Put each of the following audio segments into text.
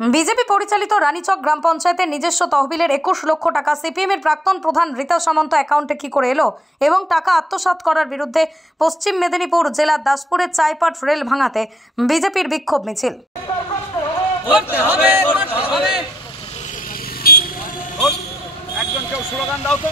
BJP পরিচালিত রানীচক গ্রাম পঞ্চায়েতের নিজস্ব তহবিলের 21 লক্ষ টাকা সিপিএমের প্রাক্তন প্রধান রীতা সামন্ত অ্যাকাউন্টে কি করে এলো এবং টাকা আত্মসাৎ করার বিরুদ্ধে পশ্চিম মেদিনীপুর জেলার দাসপুরের চাইপাট রেল ভাঙাতে বিজেপির বিক্ষোভ মিছিল। একজন কেউ স্লোগান দাও তো।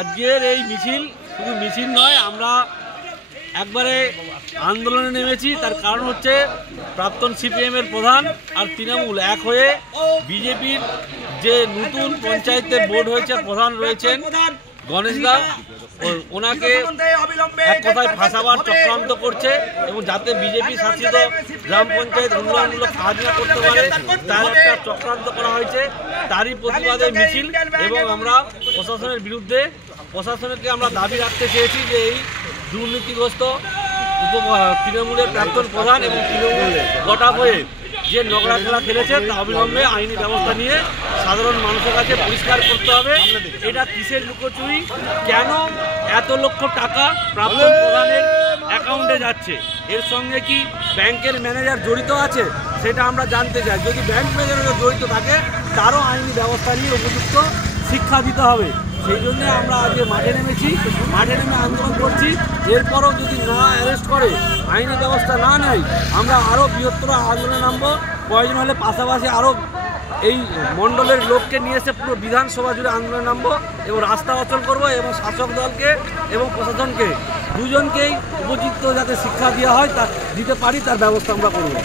আজকের এই মিছিল শুধু মিছিল নয়, আমরা একবারে আন্দোলনে নেমেছি। তার কারণ হচ্ছে প্রাক্তন সিপিএমের প্রধান আর তৃণমূল এক হয়ে বিজেপির যে নতুন পঞ্চায়েতের বোর্ড হয়েছে, প্রধান রয়েছেন গণেশ দা, ওনাকে এক কথায় ফাঁসাবার চক্রান্ত করছে এবং যাতে বিজেপি শাসিত গ্রাম পঞ্চায়েত উন্নয়নমূলক কাজ না করতে পারে তার একটা চক্রান্ত করা হয়েছে। তারই প্রতিবাদে মিছিল এবং আমরা প্রশাসনের বিরুদ্ধে প্রশাসনকে আমরা দাবি রাখতে চেয়েছি যে এই দুর্নীতিগ্রস্ত তৃণমূলের প্রাক্তন প্রধান এবং তৃণমূল গোটা হয়ে যে নোংরা খেলা খেলেছে তা অবিলম্বে আইনি ব্যবস্থা নিয়ে সাধারণ মানুষের কাছে পরিষ্কার করতে হবে। এটা কিসের লুকোচুরি, কেন এত লক্ষ টাকা প্রাক্তন প্রধানের অ্যাকাউন্টে যাচ্ছে, এর সঙ্গে কি ব্যাংকের ম্যানেজার জড়িত আছে সেটা আমরা জানতে চাই। যদি ব্যাংক ম্যানেজার জড়িত থাকে তারও আইনি ব্যবস্থা নিয়ে উপযুক্ত শিক্ষা দিতে হবে। সেই জন্যে আমরা আজকে মাঠে নেমেছি, মাঠে নেমে আন্দোলন করছি। এরপরও যদি না অ্যারেস্ট করে, আইনি ব্যবস্থা না নেয়, আমরা আরও বৃহত্তর আন্দোলনে নামবো। প্রয়োজন হলে পাশাপাশি আরও এই মণ্ডলের লোককে নিয়ে এসে পুরো বিধানসভা জুড়ে আন্দোলনে নামবো এবং রাস্তা অচল করবো এবং শাসক দলকে এবং প্রশাসনকে দুজনকেই উপযুক্ত যাতে শিক্ষা দেওয়া হয় তা দিতে পারি তার ব্যবস্থা আমরা করবো।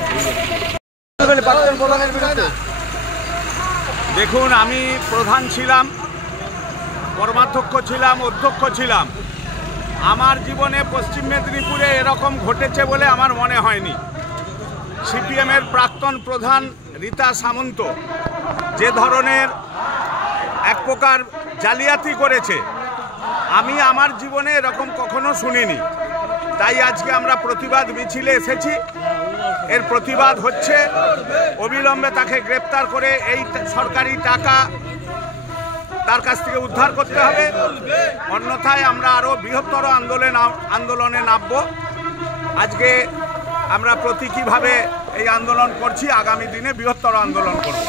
দেখুন, আমি প্রধান ছিলাম, কর্মাধ্যক্ষ ছিলাম, অধ্যক্ষ ছিলাম। আমার জীবনে পশ্চিম মেদিনীপুরে এরকম ঘটেছে বলে আমার মনে হয়নি। সিপিএমের প্রাক্তন প্রধান রীতা সামন্ত যে ধরনের এক প্রকার জালিয়াতি করেছে, আমি আমার জীবনে এরকম কখনো শুনিনি। তাই আজকে আমরা প্রতিবাদ মিছিলে এসেছি। এর প্রতিবাদ হচ্ছে অবিলম্বে তাকে গ্রেপ্তার করে এই সরকারি টাকা তার কাছ থেকে উদ্ধার করতে হবে, অন্যথায় আমরা আরও বৃহত্তর আন্দোলনে নামব। আজকে আমরা প্রতীকীভাবে এই আন্দোলন করছি, আগামী দিনে বৃহত্তর আন্দোলন করব।